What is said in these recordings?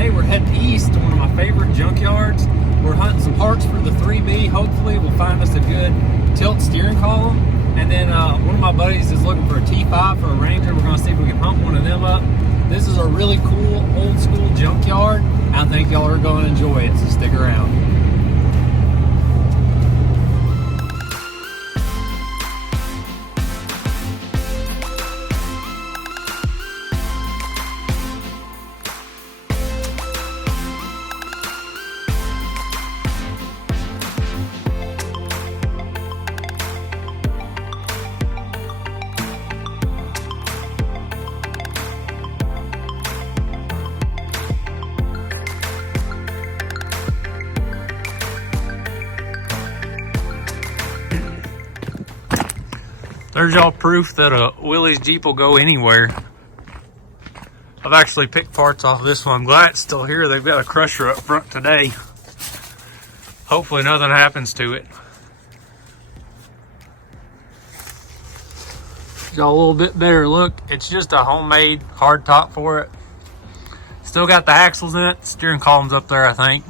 today we're heading east to one of my favorite junkyards. We're hunting some parts for the 3B. Hopefully we'll find us a good tilt steering column. And then one of my buddies is looking for a T5 for a Ranger. We're gonna see if we can hunt one of them up. This is a really cool old school junkyard. I think y'all are gonna enjoy it, so stick around. There's y'all proof that a Willys Jeep will go anywhere. I've actually picked parts off this one. I'm glad it's still here. They've got a crusher up front today. Hopefully nothing happens to it. Y'all a little bit better look. It's just a homemade hard top for it. Still got the axles in it. Steering column's up there, I think.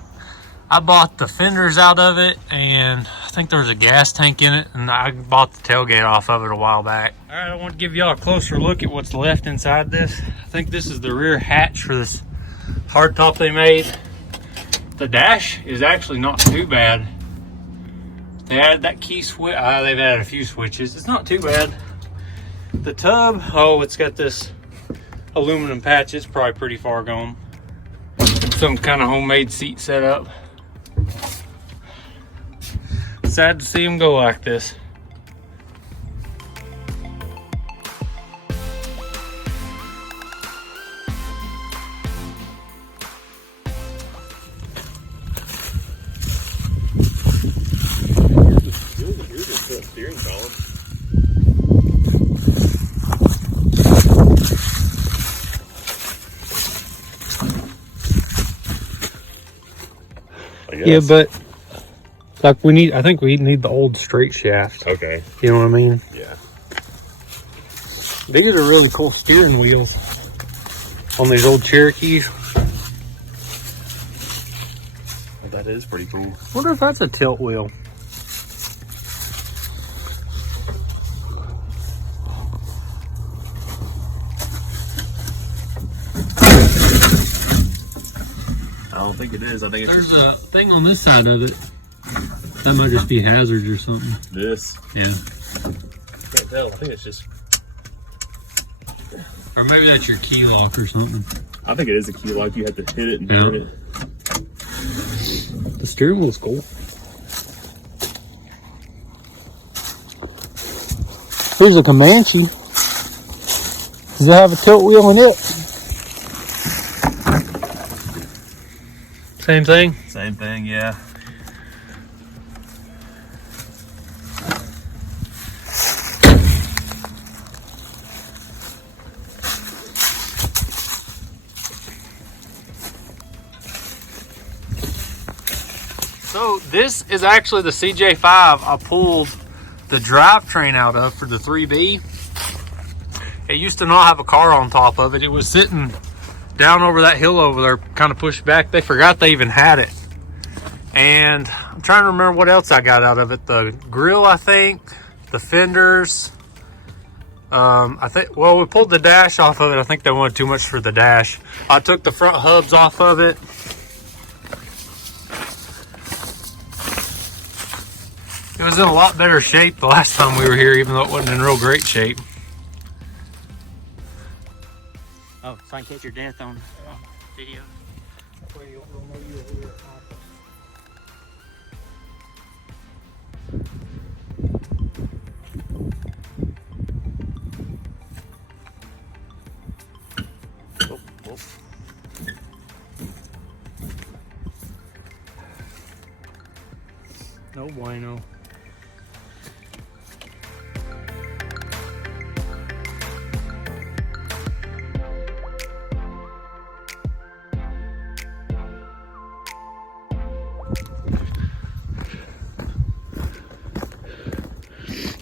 I bought the fenders out of it, and I think there was a gas tank in it, and I bought the tailgate off of it a while back. All right, I want to give y'all a closer look at what's left inside this. I think this is the rear hatch for this hardtop they made. The dash is actually not too bad. They added that key switch. They've added a few switches. It's not too bad. The tub, oh, it's got this aluminum patch. It's probably pretty far gone. Some kind of homemade seat setup. Sad to see them go like this. Here's a steering column. Yeah, but like I think we need the old straight shaft. Okay. You know what I mean? Yeah. These are really cool steering wheels on these old Cherokees. Well, that is pretty cool. I wonder if that's a tilt wheel. I don't think it is. I think it's There's just a thing on this side of it. That might just be hazards or something. this. Yeah. Can't tell. I think it's just. Or maybe that's your key lock or something. I think it is a key lock. You have to hit it and Yeah. turn it. The steering wheel's cool. Here's a Comanche. Does it have a tilt wheel in it? Same thing? Same thing, yeah. So this is actually the CJ5 I pulled the drivetrain out of for the 3B. It used to not have a car on top of it. It was sitting down over that hill over there, kind of pushed back. They forgot they even had it. And I'm trying to remember what else I got out of it. The grill, I think, the fenders. Well, we pulled the dash off of it. I think they wanted too much for the dash. I took the front hubs off of it. It was in a lot better shape the last time we were here, even though it wasn't in real great shape. Oh, try and catch your death on video. Oh, oh. No bueno.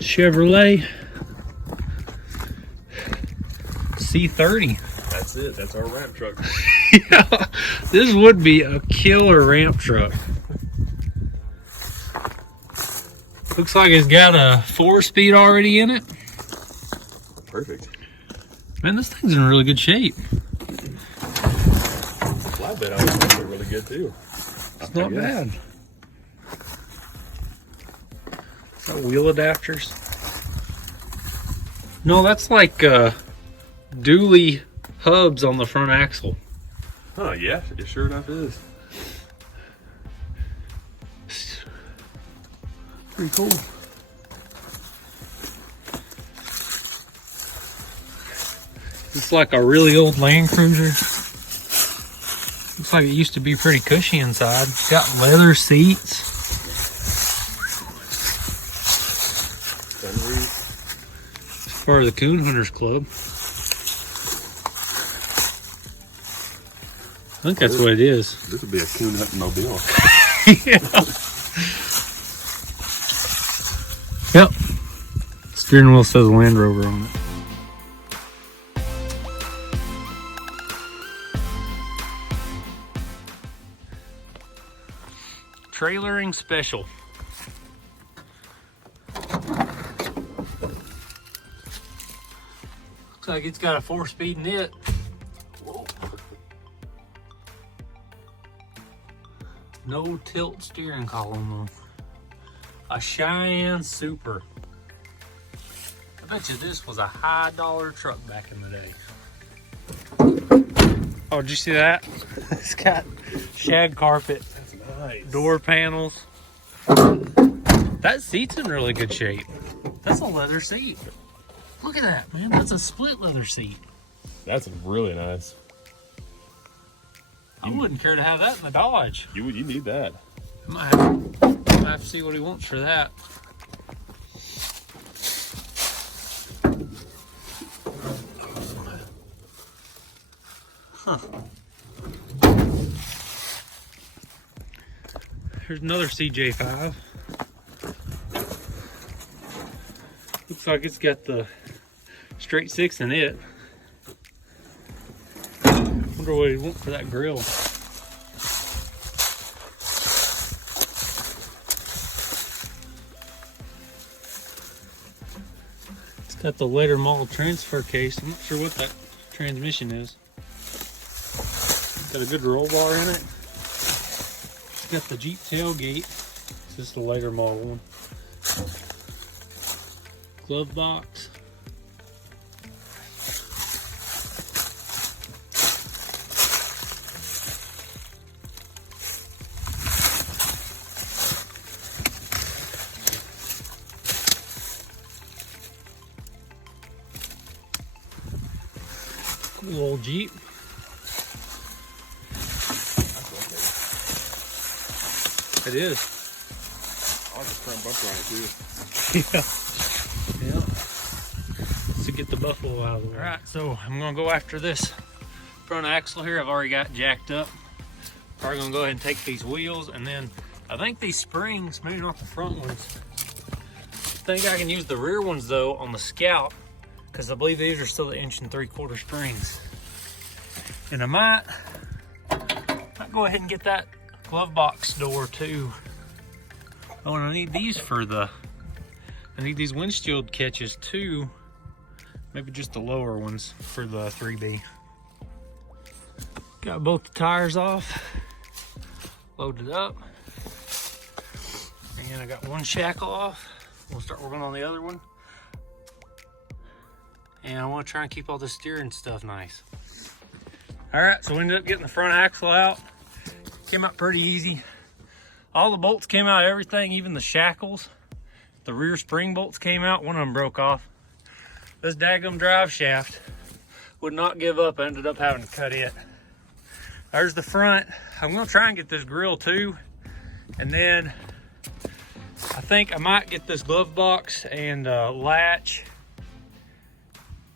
Chevrolet C30. That's it. That's our ramp truck. Yeah, this would be a killer ramp truck. Looks like it's got a 4-speed already in it. Perfect. Man, this thing's in really good shape. Flatbed I was thinking really good too. It's not bad. It's got wheel adapters. No, that's like dually hubs on the front axle. Huh, yeah, it sure enough is. Pretty cool. It's like a really old Land Cruiser. Looks like it used to be pretty cushy inside. It's got leather seats. It's part of the Coon Hunters Club. I think that's what it is. This would be a coon hunting mobile. Yeah. Yep. Steering wheel says Land Rover on it. Trailering special. Looks like it's got a 4-speed in it. Whoa. No tilt steering column though. A Cheyenne Super. I bet you this was a high dollar truck back in the day. Oh, did you see that? It's got shag carpet. That's nice. Door panels. That seat's in really good shape. That's a leather seat. Look at that, man. That's a split leather seat. That's really nice. I wouldn't care to have that in the Dodge. You need that. I might have to see what he wants for that. Huh. Here's another CJ5. Looks like it's got the straight 6 in it. Wonder what he wants for that grill. It's got the later model transfer case. I'm not sure what that transmission is. Got a good roll bar in it. It's got the Jeep tailgate. This is the later model one. Glove box. Cool old Jeep. It is. I'll just turn bumper on it too. Yeah. Yeah. To get the buffalo out of the way. Alright, so I'm gonna go after this front axle here. I've already got jacked up. Probably gonna go ahead and take these wheels, and then I think these springs, maybe not the front ones. I think I can use the rear ones though on the Scout, because I believe these are still the 1 3/4 springs. And I might go ahead and get that glove box door too. Oh, and I need these for I need these windshield catches too. Maybe just the lower ones for the 3B. Got both the tires off, loaded up. And I got one shackle off. We'll start working on the other one. And I want to try and keep all the steering stuff nice. All right, so we ended up getting the front axle out. Came out pretty easy. All the bolts came out, everything, even the shackles. The rear spring bolts came out. One of them broke off. This daggum drive shaft would not give up. I ended up having to cut it. There's the front. I'm gonna try and get this grill too. And then I think I might get this glove box and latch.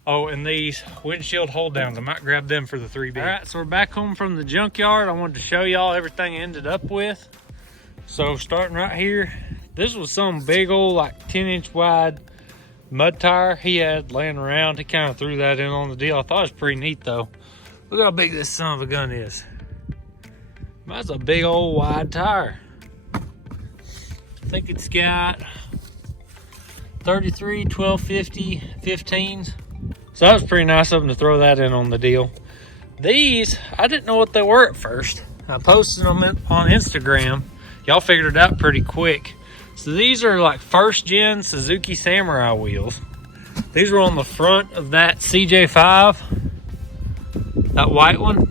Oh, and these windshield hold downs. I might grab them for the 3B. All right, so we're back home from the junkyard. I wanted to show y'all everything I ended up with. So starting right here, this was some big old like 10-inch wide mud tire he had laying around. He kind of threw that in on the deal. I thought it was pretty neat though. Look how big this son of a gun is. That's a big old wide tire. I think it's got 33, 1250, 15s. So that was pretty nice of them to throw that in on the deal. These, I didn't know what they were at first. I posted them on Instagram. Y'all figured it out pretty quick. So these are like first gen Suzuki Samurai wheels. These were on the front of that CJ5, that white one.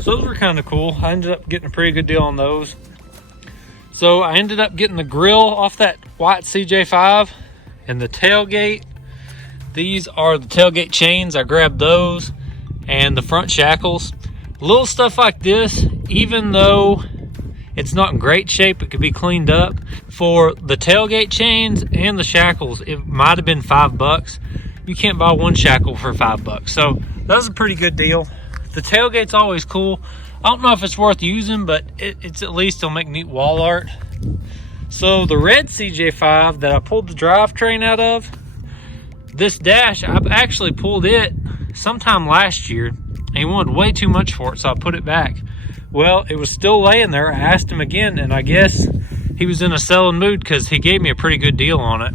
So those were kind of cool. I ended up getting a pretty good deal on those. So I ended up getting the grill off that white CJ5 and the tailgate. These are the tailgate chains. I grabbed those and the front shackles. Little stuff like this, even though it's not in great shape, it could be cleaned up. For the tailgate chains and the shackles, it might have been $5. You can't buy one shackle for $5. So that was a pretty good deal. The tailgate's always cool. I don't know if it's worth using, but it's at least it'll make neat wall art. So the red CJ5 that I pulled the drivetrain out of, this dash, I've actually pulled it sometime last year, and he wanted way too much for it, so I put it back. Well, it was still laying there. I asked him again, and I guess he was in a selling mood because he gave me a pretty good deal on it.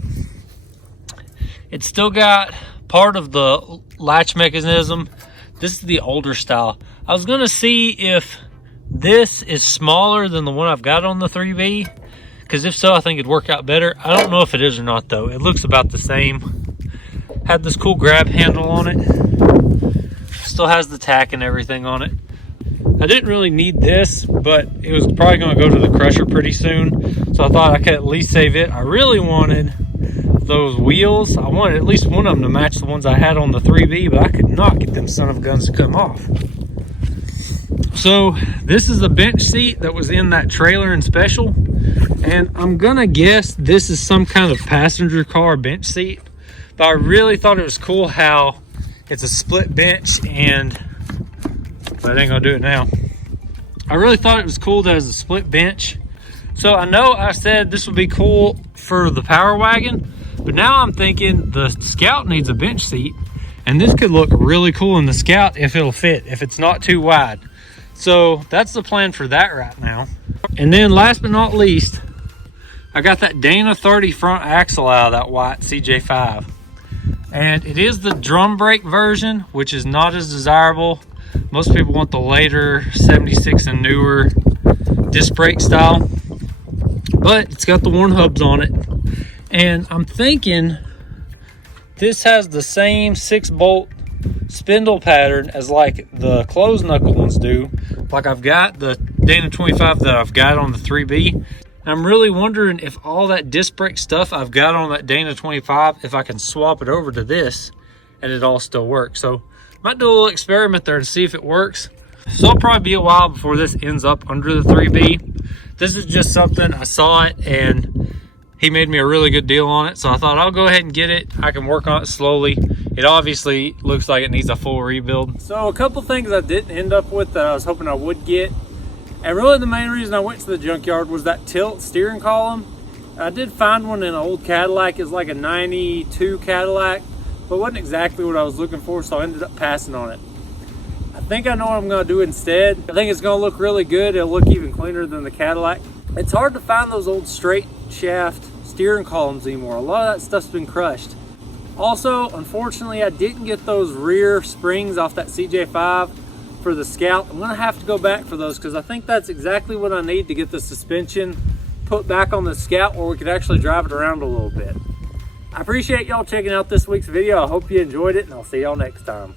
It's still got part of the latch mechanism. This is the older style. I was gonna see if this is smaller than the one I've got on the 3B, because if so, I think it'd work out better. I don't know if it is or not though. It looks about the same. Had this cool grab handle on it. Still has the tack and everything on it. I didn't really need this, but it was probably gonna go to the crusher pretty soon. So I thought I could at least save it. I really wanted those wheels. I wanted at least one of them to match the ones I had on the 3B, but I could not get them son of guns to come off. So this is a bench seat that was in that trailer and special. And I'm gonna guess this is some kind of passenger car bench seat. But I really thought it was cool how it's a split bench and, but I ain't gonna do it now. I really thought it was cool that it was a split bench. So I know I said this would be cool for the Power Wagon, but now I'm thinking the Scout needs a bench seat, and this could look really cool in the Scout if it'll fit, if it's not too wide. So that's the plan for that right now. And then last but not least, I got that Dana 30 front axle out of that white CJ5. And it is the drum brake version, which is not as desirable. Most people want the later 76 and newer disc brake style, but it's got the worn hubs on it. And I'm thinking this has the same 6-bolt spindle pattern as like the closed knuckle ones do. Like I've got the Dana 25 that I've got on the 3B. I'm really wondering if all that disc brake stuff I've got on that Dana 25, if I can swap it over to this and it all still works. So might do a little experiment there to see if it works. So it'll probably be a while before this ends up under the 3B. This is just something, I saw it and he made me a really good deal on it. So I thought I'll go ahead and get it. I can work on it slowly. It obviously looks like it needs a full rebuild. So a couple things I didn't end up with that I was hoping I would get. And really the main reason I went to the junkyard was that tilt steering column. I did find one in an old Cadillac. It's like a 92 Cadillac, but wasn't exactly what I was looking for, so I ended up passing on it. I think I know what I'm gonna do instead. I think it's gonna look really good. It'll look even cleaner than the Cadillac. It's hard to find those old straight shaft steering columns anymore. A lot of that stuff's been crushed. Also, unfortunately, I didn't get those rear springs off that CJ5 for the Scout. I'm gonna have to go back for those because I think that's exactly what I need to get the suspension put back on the Scout where we could actually drive it around a little bit. I appreciate y'all checking out this week's video. I hope you enjoyed it, and I'll see y'all next time.